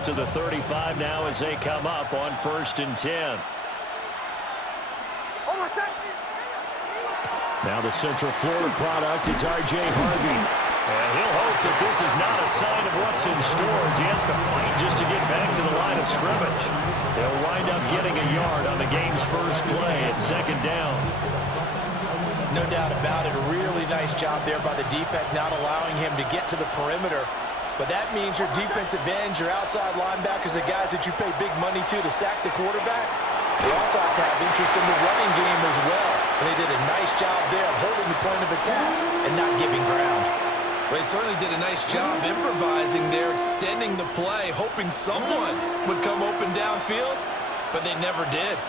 up to the 35 now as they come up on 1st and 10. Now the Central Florida product is R.J. Harvey. And he'll hope that this is not a sign of what's in store as he has to fight just to get back to the line of scrimmage. He'll wind up getting a yard on the game's first play at 2nd down. No doubt about it. A really nice job there by the defense, not allowing him to get to the perimeter. But that means your defensive ends, your outside linebackers, the guys that you pay big money to sack the quarterback, they also have to have interest in the running game as well. And they did a nice job there of holding the point of attack and not giving ground. Well, they certainly did a nice job improvising there, extending the play, hoping someone would come open downfield, but they never did.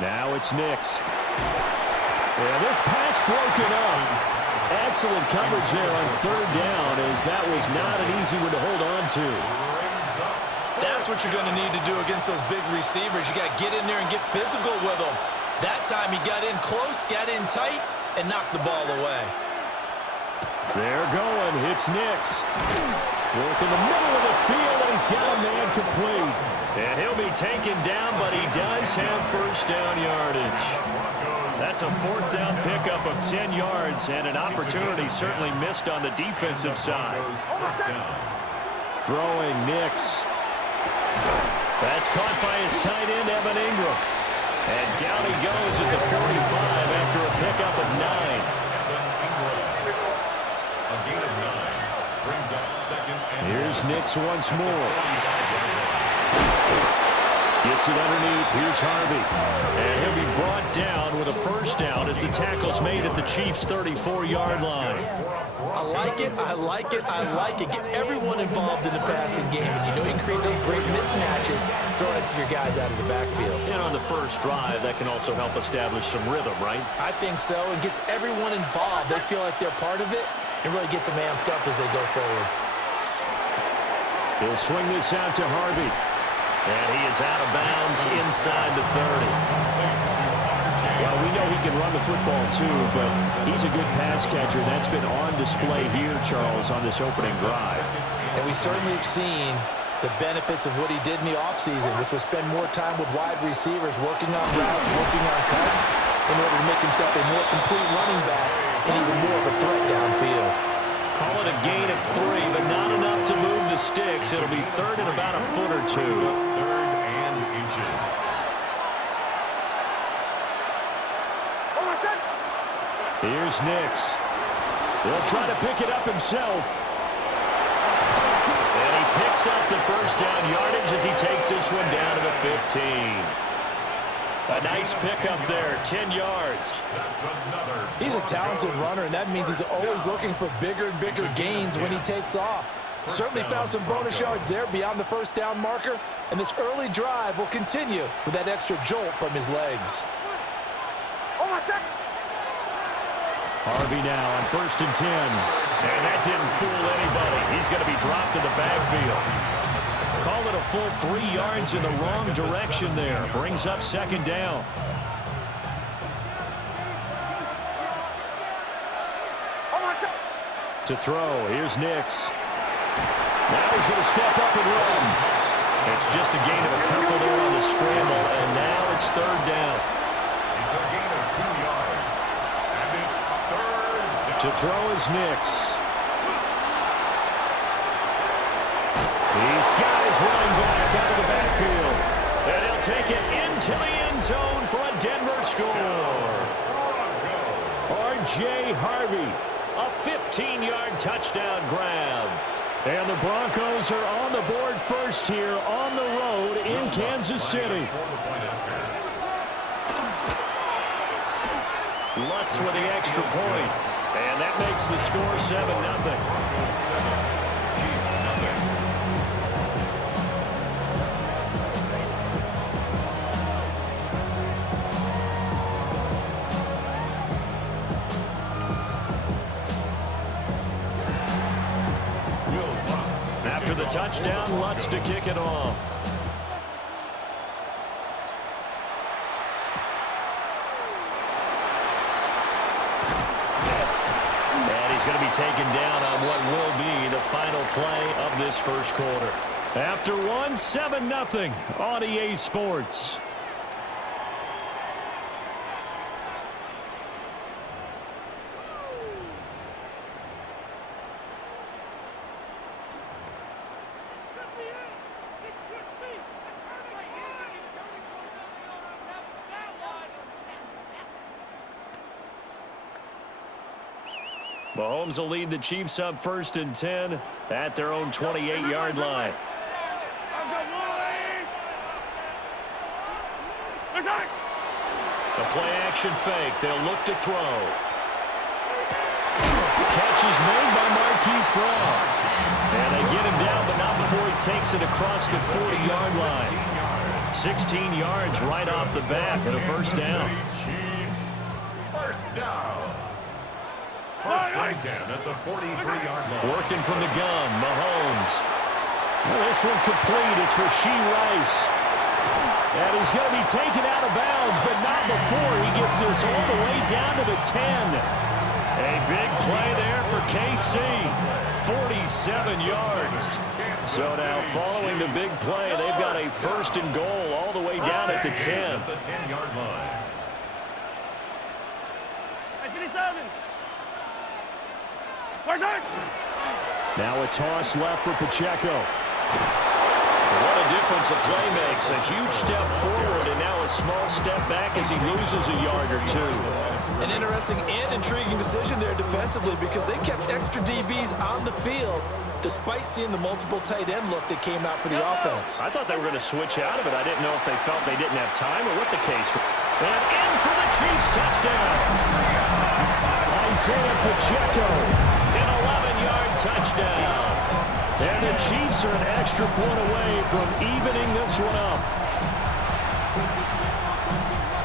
Now it's Nix. And this pass broken up. Excellent coverage there on 3rd down, as that was not an easy one to hold on to. That's what you're going to need to do against those big receivers. You got to get in there and get physical with them. That time he got in close, got in tight, and knocked the ball away. They're going. It's Nix. Work in the middle of the field, and he's got a man complete. And he'll be taken down, but he does have 1st down yardage. That's a 4th down pickup of 10 yards, and an opportunity certainly missed on the defensive side. Throwing Nix. That's caught by his tight end, Evan Ingram. And down he goes at the 45 after a pickup of 9. Here's Nix once more. Gets it underneath. Here's Harvey. And he'll be brought down with a 1st down as the tackle's made at the Chiefs' 34-yard line. I like it, I like it, I like it. Get everyone involved in the passing game, and you know you create those great mismatches, throwing it to your guys out of the backfield. And on the first drive, that can also help establish some rhythm, right? I think so, and gets everyone involved. They feel like they're part of it, and really gets them amped up as they go forward. He'll swing this out to Harvey. And he is out of bounds inside the 30. Well, we know he can run the football too, but he's a good pass catcher. That's been on display here, Charles, on this opening drive. And we certainly have seen the benefits of what he did in the offseason, which was spend more time with wide receivers, working on routes, working on cuts, in order to make himself a more complete running back and even more of a threat downfield. Call it a gain of 3, but not enough to move the sticks. It'll be 3rd and about a foot or 2. 3rd and inches. Here's Nix. He'll try to pick it up himself. And he picks up the 1st down yardage as he takes this one down to the 15. A nice pickup there, 10 yards. He's a talented runner, and that means he's always looking for bigger and bigger gains when he takes off. Certainly found some bonus yards there beyond the 1st down marker, and this early drive will continue with that extra jolt from his legs. Harvey now on 1st and 10. And that didn't fool anybody. He's going to be dropped in the backfield. Call it a full 3 yards in the wrong direction there. Brings up 2nd down. To throw, here's Nix. Now he's going to step up and run. It's just a gain of a couple there on the scramble, and now it's 3rd down. It's a gain of 2 yards, and it's 3rd down. To throw is Nix. He's got his running back out of the backfield. And he'll take it into the end zone for a Denver score. R.J. Harvey, a 15-yard touchdown grab. And the Broncos are on the board first here on the road in Kansas City. Lutz with the extra point. And that makes the score 7-0. After the touchdown, Lutz to kick it off. And he's is going to be taken down on what will be the final play of this first quarter. After one, 7-0 on EA Sports. Mahomes will lead the Chiefs up 1st and 10 at their own 28-yard line. The play-action fake. They'll look to throw. Catch is made by Marquise Brown. And they get him down, but not before he takes it across the 40-yard line. 16 yards right off the bat and a first down. First down. First and 10 at the 43-yard line. Working from the gun, Mahomes. Well, this one complete. It's Rashee Rice. And he's going to be taken out of bounds, but not before he gets this all the way down to the 10. A big play there for KC. 47 yards. So now following the big play, they've got a 1st and goal all the way down at the 10. At the 10-yard line. Now a toss left for Pacheco. What a difference a play makes. A huge step forward and now a small step back as he loses a yard or two. An interesting and intriguing decision there defensively because they kept extra DBs on the field despite seeing the multiple tight end look that came out for the offense. I thought they were going to switch out of it. I didn't know if they felt they didn't have time or what the case was. And in for the Chiefs touchdown. Isaiah Pacheco, an 11-yard touchdown. And the Chiefs are an extra point away from evening this one up.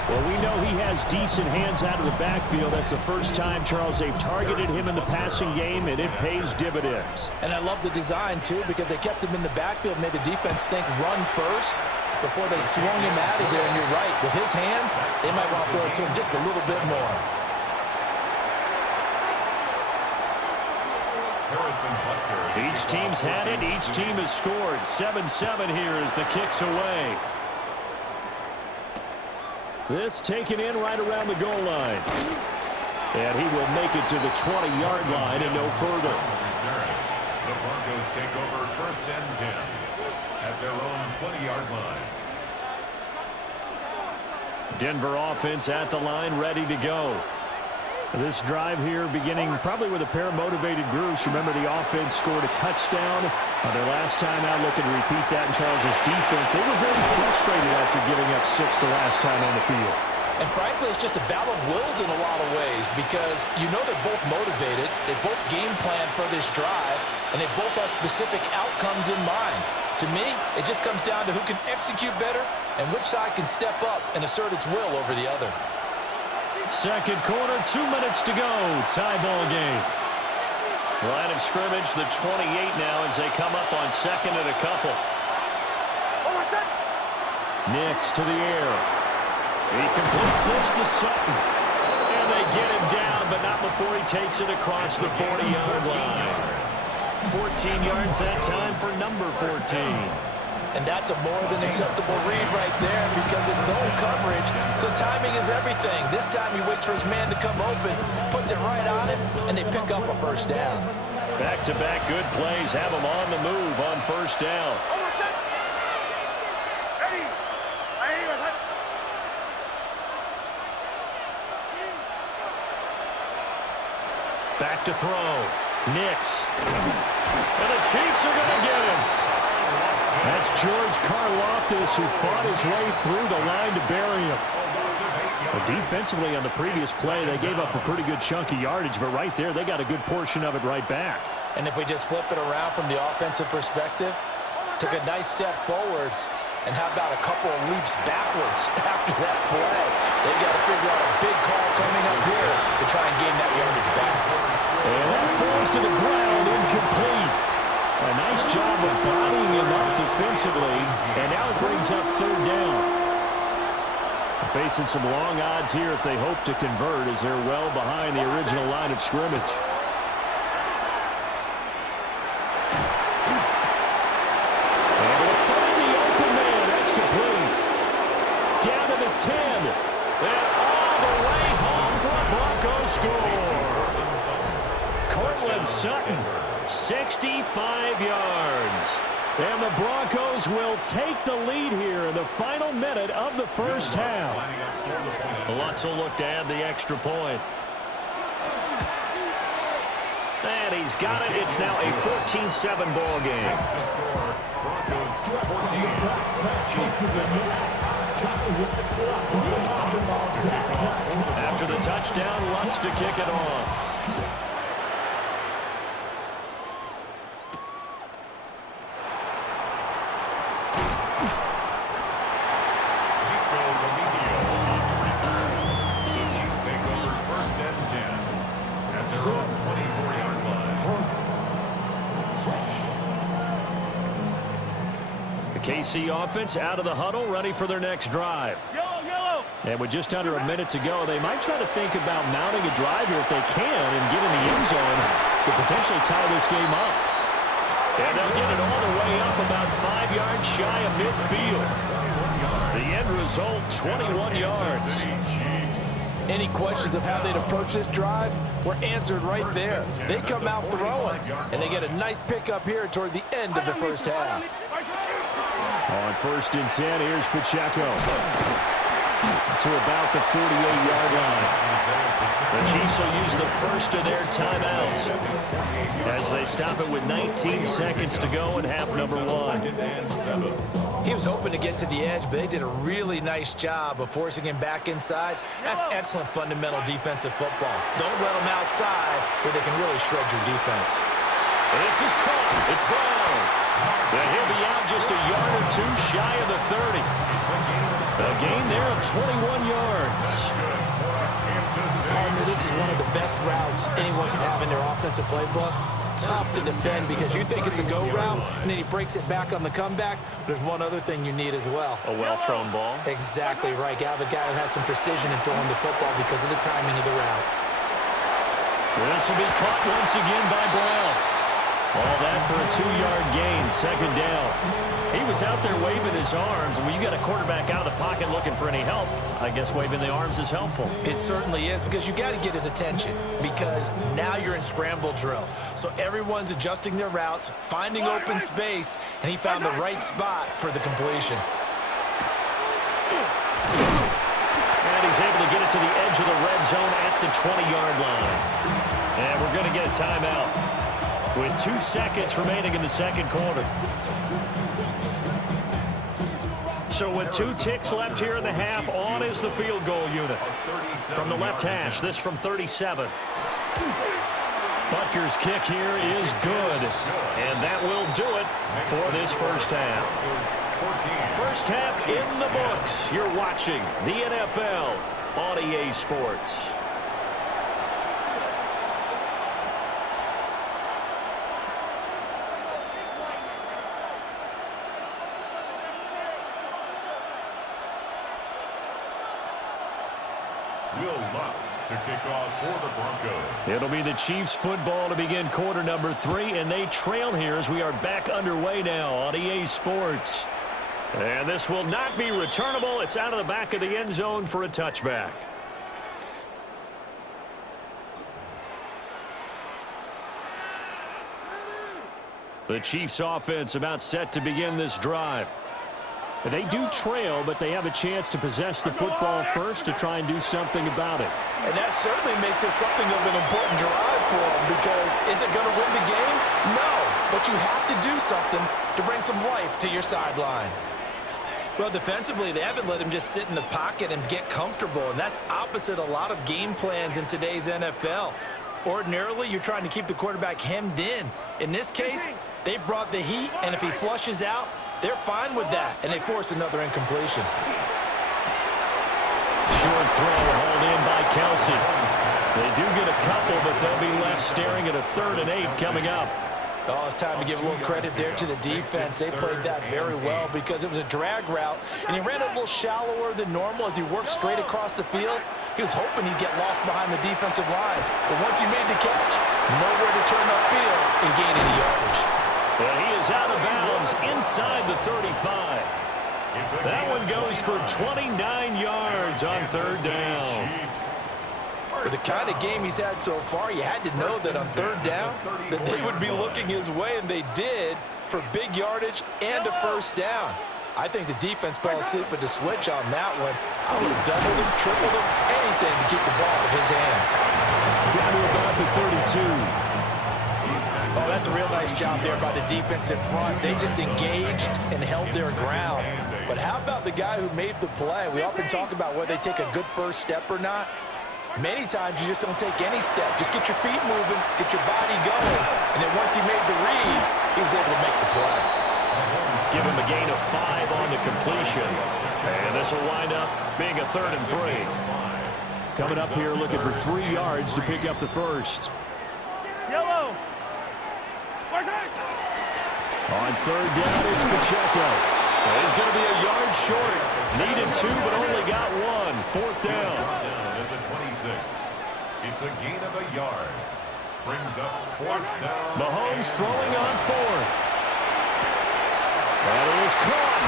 Well, we know he has decent hands out of the backfield. That's the first time, Charles, they've targeted him in the passing game, and it pays dividends. And I love the design, too, because they kept him in the backfield, made the defense think run first before they swung him out of there. And you're right, with his hands, they might want to throw it to him just a little bit more. Each team's had it. Each team has scored. 7-7 here as the kick's away. This taken in right around the goal line. And he will make it to the 20-yard line and no further. The Broncos take over 1st and 10 at their own 20-yard line. Denver offense at the line, ready to go. This drive here beginning probably with a pair of motivated groups. Remember, the offense scored a touchdown their last time out, looking to repeat that in Charles's defense. They were very frustrated after giving up 6 the last time on the field. And frankly, it's just a battle of wills in a lot of ways because you know they're both motivated, they both game plan for this drive, and they both have specific outcomes in mind. To me, it just comes down to who can execute better and which side can step up and assert its will over the other. Second quarter, 2 minutes to go. Tie ball game. Line of scrimmage, the 28 now as they come up on 2nd and a couple. Nix to the air. He completes this to Sutton. And they get him down, but not before he takes it across the 40-yard line. 14 yards that time for number 14. And that's a more than acceptable read right there because it's zone coverage. So timing is everything. This time he waits for his man to come open, puts it right on him, and they pick up a first down. Back-to-back good plays have him on the move on first down. Back to throw. Nix. And the Chiefs are going to get him. That's George Karlaftis, who fought his way through the line to bury him. Well, defensively on the previous play, they gave up a pretty good chunk of yardage, but right there, they got a good portion of it right back. And if we just flip it around from the offensive perspective, took a nice step forward, and how about a couple of leaps backwards after that play? They've got to figure out a big call coming up here to try and gain that yardage back. And that falls to the ground, incomplete. A nice job of bodying him up defensively, and now it brings up 3rd down. Facing some long odds here if they hope to convert as they're well behind the original line of scrimmage. score. Cortland Sutton, 65 yards. And the Broncos will take the lead here in the final minute of the first half. Lutz will look to add the extra point. And he's got it. It's now a 14-7 ball game. After the touchdown, Lutz to kick it off. KC offense out of the huddle, ready for their next drive. And with just under a minute to go, they might try to think about mounting a drive here if they can and get in the end zone to potentially tie this game up. And they'll get it all the way up about 5 yards shy of midfield. The end result, 21 yards. Any questions of how they'd approach this drive were answered right there. They come out throwing, and they get a nice pickup here toward the end of the first half. On 1st and 10, here's Pacheco to about the 48-yard line. The Chiefs will use the first of their timeouts as they stop it with 19 seconds to go in half number 1. He was hoping to get to the edge, but they did a really nice job of forcing him back inside. That's excellent fundamental defensive football. Don't let them outside where they can really shred your defense. This is caught. It's Brown. And he'll be out just a yard or two shy of the 30. A gain there of 21 yards. Partner, this is one of the best routes anyone can have in their offensive playbook. Tough to defend because you think it's a go route, and then he breaks it back on the comeback. There's one other thing you need as well. A well-thrown ball. Exactly right. You have a guy who has some precision in throwing the football because of the timing of the route. This will be caught once again by Brown. All that for a 2-yard gain, 2nd down. He was out there waving his arms, and when you got a quarterback out of the pocket looking for any help, I guess waving the arms is helpful. It certainly is, because you got to get his attention, because now you're in scramble drill. So everyone's adjusting their routes, finding open space, and he found the right spot for the completion. And he's able to get it to the edge of the red zone at the 20-yard line. And we're going to get a timeout with 2 seconds remaining in the second quarter. So with 2 ticks left here in the half, on is the field goal unit. From the left hash, this from 37. Butker's kick here is good. And that will do it for this first half. First half in the books. You're watching the NFL on EA Sports. To kick off for the Broncos. It'll be the Chiefs football to begin quarter number 3, and they trail here as we are back underway now on EA Sports. And this will not be returnable. It's out of the back of the end zone for a touchback. The Chiefs offense about set to begin this drive. They do trail, but they have a chance to possess the football first to try and do something about it. And that certainly makes it something of an important drive for them, because is it going to win the game? No, but you have to do something to bring some life to your sideline. Well, defensively, they haven't let him just sit in the pocket and get comfortable, and that's opposite a lot of game plans in today's NFL. Ordinarily, you're trying to keep the quarterback hemmed in. In this case, they brought the heat, and if he flushes out, they're fine with that, and they force another incompletion. Short throw hauled in by Kelsey. They do get a couple, but they'll be left staring at a 3rd and 8 coming up. Oh, it's time to give a little credit there to the defense. They played that very well because it was a drag route, and he ran it a little shallower than normal as he worked straight across the field. He was hoping he'd get lost behind the defensive line, but once he made the catch, nowhere to turn upfield and gain any yardage. Well, he is out of bounds inside the 35. That one goes for 29 yards on 3rd down. With the kind of game he's had so far, you had to know that on third down that they would be looking his way, and they did, for big yardage and a first down. I think the defense fell asleep with the switch on that one. I would have doubled him, tripled him, anything to keep the ball out of his hands. Down to about the 32. Oh, that's a real nice job there by the defense in front. They just engaged and held their ground. But how about the guy who made the play? We often talk about whether they take a good first step or not. Many times you just don't take any step. Just get your feet moving, get your body going. And then once he made the read, he was able to make the play. Give him a gain of 5 on the completion. And this will wind up being a 3rd and 3. Coming up here looking for 3 yards to pick up the first. Yellow. On 3rd down, it's Pacheco. He's going to be a yard short. Needed 2, but only got 1. 4th down. At the 26. It's a gain of a yard. Brings up 4th down. Mahomes throwing on 4th. That is caught.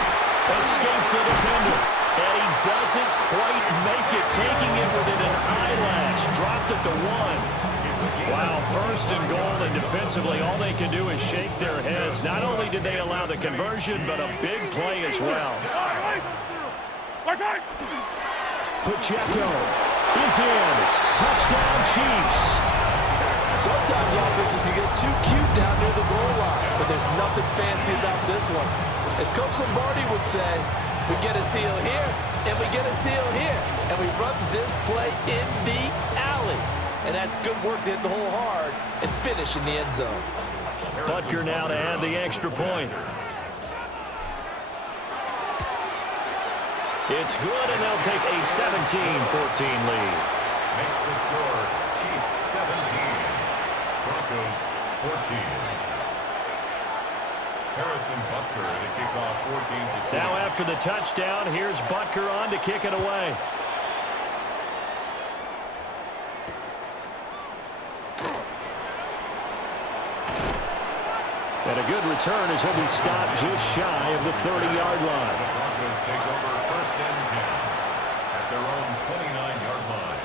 Escapes the defender. And he doesn't quite make it, taking it within an eyelash. Dropped at the 1. Wow, 1st and goal, and defensively, all they can do is shake their heads. Not only did they allow the conversion, but a big play as well. Pacheco is in. Touchdown, Chiefs. Sometimes offenses can get too cute down near the goal line, but there's nothing fancy about this one. As Coach Lombardi would say, we get a seal here, and we get a seal here, and we run this play in the alley. And that's good work to hit the hole hard and finish in the end zone. Butker now to add the extra point. It's good, and they'll take a 17-14 lead. Makes the score Chiefs 17. Broncos 14. Harrison Butker to kick off 4 games of season. Now after the touchdown, here's Butker on to kick it away. And a good return as he'll be stopped just shy of the 30-yard line. The Broncos take over 1st and 10 at their own 29-yard line.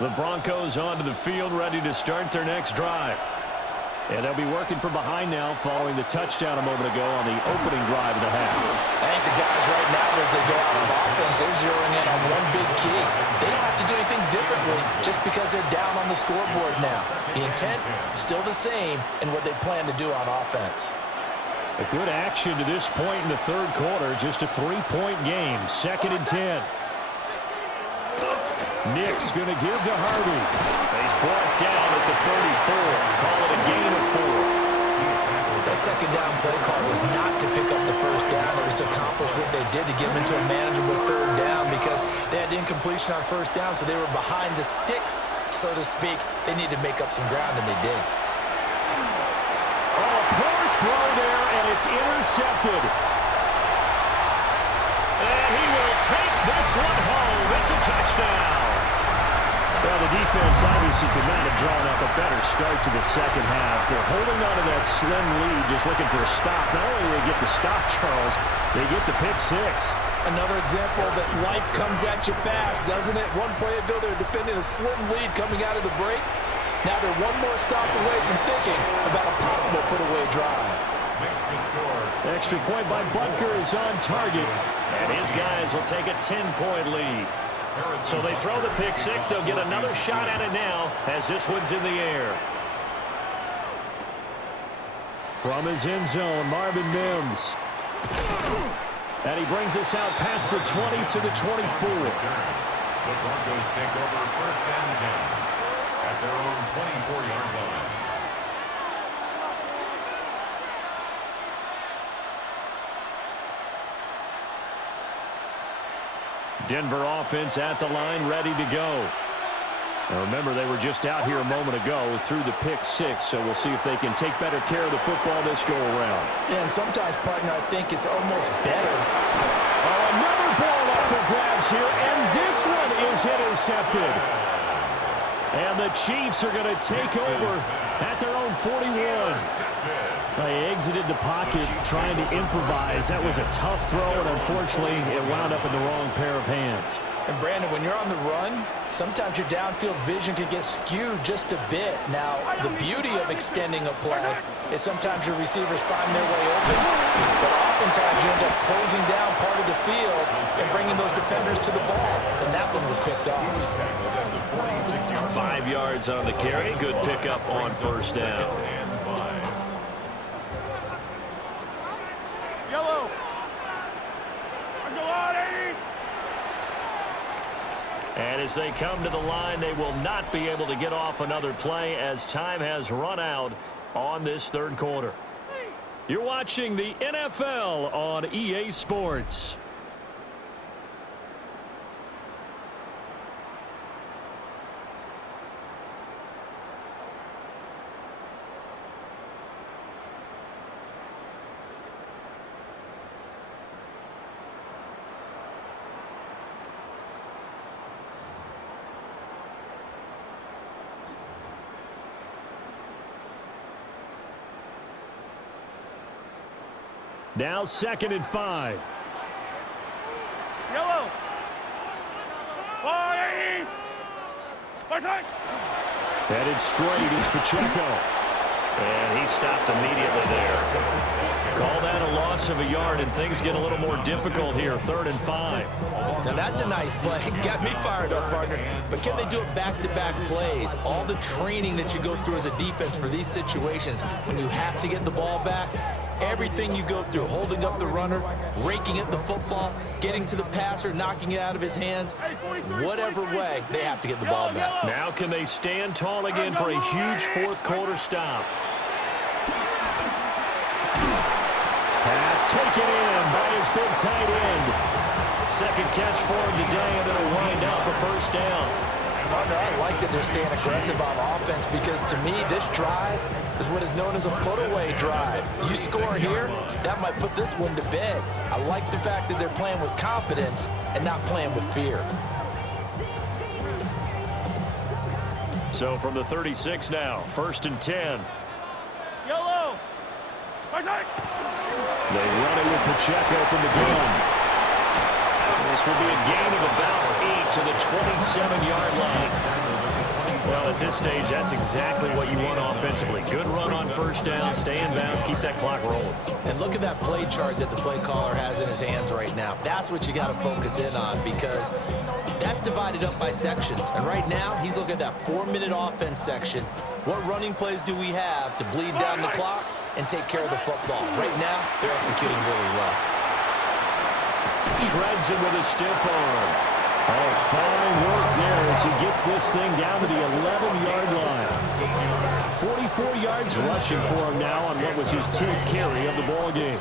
The Broncos onto the field, ready to start their next drive. And they'll be working from behind now following the touchdown a moment ago on the opening drive of the half. I think the guys right now, as they go out of offense, they're zeroing in on one big key. They don't have to do anything differently just because they're down on the scoreboard now. The intent, still the same in what they plan to do on offense. A good action to this point in the 3rd quarter. Just a 3-point game. 2nd and 10. Nick's going to give to Harvey. He's brought down at the 34. Call it a gain of 4. That 2nd down play call was not to pick up the 1st down. It was to accomplish what they did to get them into a manageable 3rd down because they had incompletion on 1st down, so they were behind the sticks, so to speak. They needed to make up some ground, and they did. Oh, poor throw there, and it's intercepted. And he will take this one home. It's a touchdown. Well, the defense obviously could not have drawn up a better start to the 2nd half. They're holding on to that slim lead, just looking for a stop. Not only do they get the stop, Charles, they get the pick 6. Another example that life comes at you fast, doesn't it? One play ago, they were defending a slim lead coming out of the break. Now they're one more stop away from thinking about a possible put-away drive. Makes the score. Extra point by Butker is on target, and his guys will take a 10-point lead. So they throw the pick 6. They'll get another shot at it now as this one's in the air. From his end zone, Marvin Mims. And he brings us out past the 20 to the 24. The Broncos take over 1st and 10 at their own 24-yard line. Denver offense at the line, ready to go. Now remember, they were just out here a moment ago through the pick 6, so we'll see if they can take better care of the football this go-around. Yeah, and sometimes, partner, I think it's almost better. Oh, another ball up for grabs here, and this one is intercepted. And the Chiefs are going to take over at their own 41. They exited the pocket trying to improvise. That was a tough throw, and unfortunately, it wound up in the wrong pair of hands. And Brandon, when you're on the run, sometimes your downfield vision can get skewed just a bit. Now, the beauty of extending a play is sometimes your receivers find their way open, but oftentimes you end up closing down part of the field and bringing those defenders to the ball, and that one was picked off. 5 yards on the carry. Good pickup on first down. Yellow. And as they come to the line, they will not be able to get off another play as time has run out on this third quarter. You're watching the NFL on EA Sports. Now 2nd and 5. Yellow. Headed straight is Pacheco. And he stopped immediately there. Call that a loss of a yard, and things get a little more difficult here. 3rd and 5. Now that's a nice play. Got me fired up, partner. But can they do it back-to-back plays? All the training that you go through as a defense for these situations, when you have to get the ball back, everything you go through, holding up the runner, raking at the football, getting to the passer, knocking it out of his hands, whatever way, they have to get the ball back. Now can they stand tall again for a huge fourth quarter stop? Pass taken in by his big tight end. Second catch for him today, and it'll wind up a first down. Partner, I like that they're staying aggressive on offense because, to me, this drive is what is known as a put-away drive. You score here, that might put this one to bed. I like the fact that they're playing with confidence and not playing with fear. So from the 36 now, 1st and 10. Yellow. They run it with Pacheco from the gun. This will be a gain of about 8 to the 27-yard line. Well, at this stage, that's exactly what you want offensively. Good run on first down, stay in bounds, keep that clock rolling. And look at that play chart that the play caller has in his hands right now. That's what you got to focus in on because that's divided up by sections. And right now, he's looking at that 4-minute offense section. What running plays do we have to bleed down the clock and take care of the football? Right now, they're executing really well. Shreds him with a stiff arm. Oh, fine work there as he gets this thing down to the 11-yard line. 44 yards rushing for him now on what was his 10th carry of the ball game.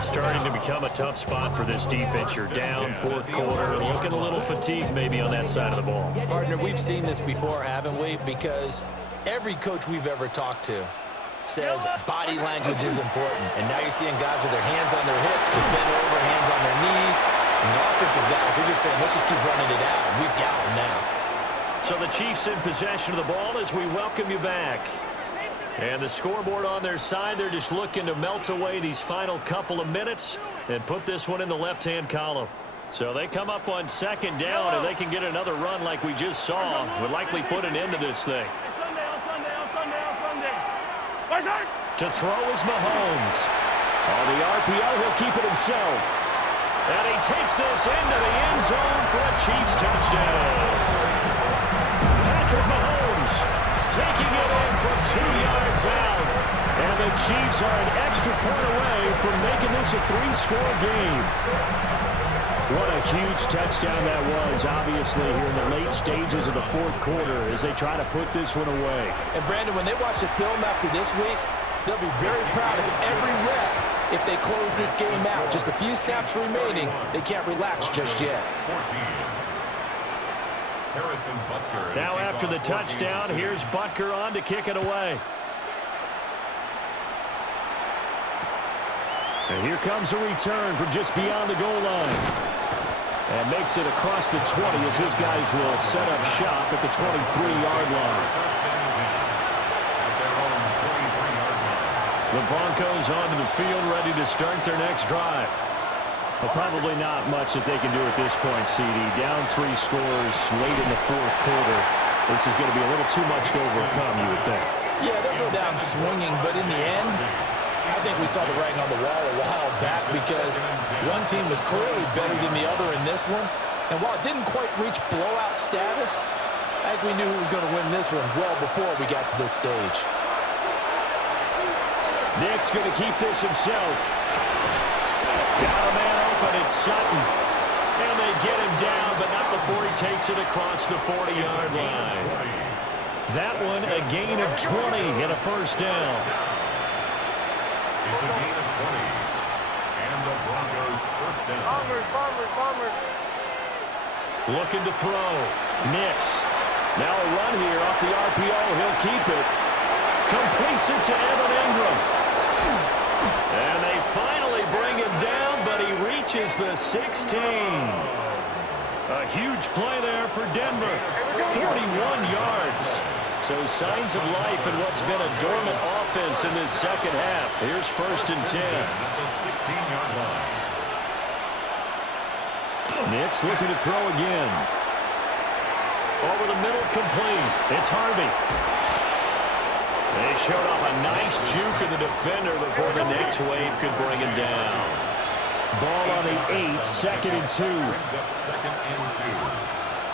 Starting to become a tough spot for this defense. You're down fourth quarter, looking a little fatigued maybe on that side of the ball. Partner, we've seen this before, haven't we? Because every coach we've ever talked to says body language is important. And now you're seeing guys with their hands on their hips and bent over, hands on their knees. And the offensive guys are just saying, let's just keep running it out. We've got them now. So the Chiefs in possession of the ball as we welcome you back. And the scoreboard on their side, they're just looking to melt away these final couple of minutes and put this one in the left-hand column. So they come up on 2nd down, and they can get another run like we just saw. Would likely put an end to this thing. To throw is Mahomes. On the RPO, he'll keep it himself. And he takes this into the end zone for a Chiefs touchdown. Patrick Mahomes taking it in from 2 yards out. And the Chiefs are an extra point away from making this a 3-score game. What a huge touchdown that was, obviously, here in the late stages of the fourth quarter as they try to put this one away. And, Brandon, when they watch the film after this week, they'll be very proud of every rep if they close this game out. Just a few snaps remaining. They can't relax just yet. Now after the touchdown, here's Butker on to kick it away. And here comes a return from just beyond the goal line. And makes it across the 20 as his guys will set up shop at the 23-yard line. The Broncos onto the field ready to start their next drive. Well, probably not much that they can do at this point, CD. Down 3 scores late in the fourth quarter. This is going to be a little too much to overcome, you would think. Yeah, they'll go down swinging, but in the end, I think we saw the writing on the wall a while back because one team was clearly better than the other in this one. And while it didn't quite reach blowout status, I think we knew who was going to win this one well before we got to this stage. Nick's going to keep this himself. Got a man open, it's Sutton. And they get him down, but not before he takes it across the 40-yard line. That one, a gain of 20 and a first down. It's a gain of 20. And the Broncos first down. Bombers. Looking to throw. Nix. Now a run here off the RPO. He'll keep it. Completes it to Evan Ingram. And they finally bring him down, but he reaches the 16. A huge play there for Denver. 41 yards. So signs of life in what's been a dormant offense in this second half. Here's first and 10. At the 16-yard line. Nix looking to throw again. Over the middle, complete. It's Harvey. They showed off a nice juke of the defender before the next wave could bring him down. Ball on the 8, second and 2. Brings up second and 2.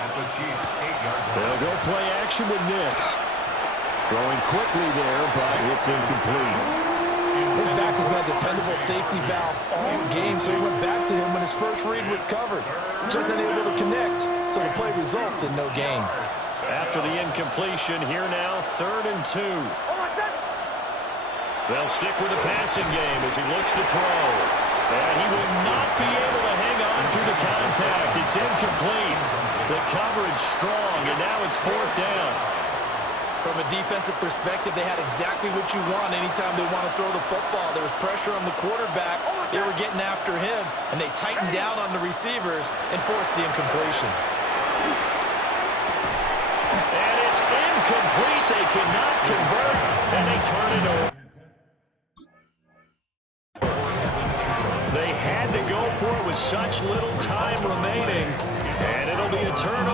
At the Chiefs' 8-yard line. They'll go play action with Nix. Throwing quickly there, but it's incomplete. His back has been a dependable safety valve all game, so he went back to him when his first read was covered. Just unable to connect, so the play results in no gain. After the incompletion, here now, third and 2. They'll stick with the passing game as he looks to throw. And he will not be able to hang on through the contact. It's incomplete. The coverage strong, and now it's fourth down. From a defensive perspective, they had exactly what you want anytime they want to throw the football. There was pressure on the quarterback. They were getting after him, and they tightened down on the receivers and forced the incompletion. And it's incomplete. They cannot convert, and they turn it over. They had to go for it with such little time remaining, and it'll be a turnover.